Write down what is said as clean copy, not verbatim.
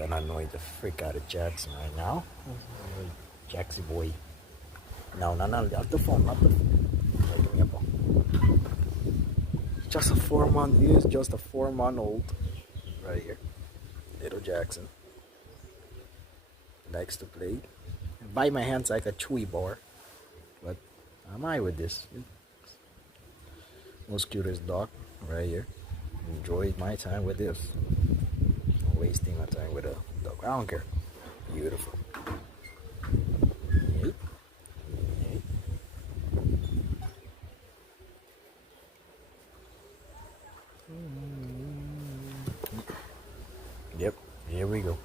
gonna annoy the frick out of Jackson right now. Jacksy boy. No, no, no, not the phone, not the phone. Wake me up. Just a 4 month, he is just a 4 month old. Right here. Little Jackson. Likes to play. Bite my hands like a chewy bar. But I'm alright with this. Most cutest dog right here. Enjoy my time with this. I'm wasting my time with a dog. I don't care. Beautiful. Yep. Yep. Yep. Here we go.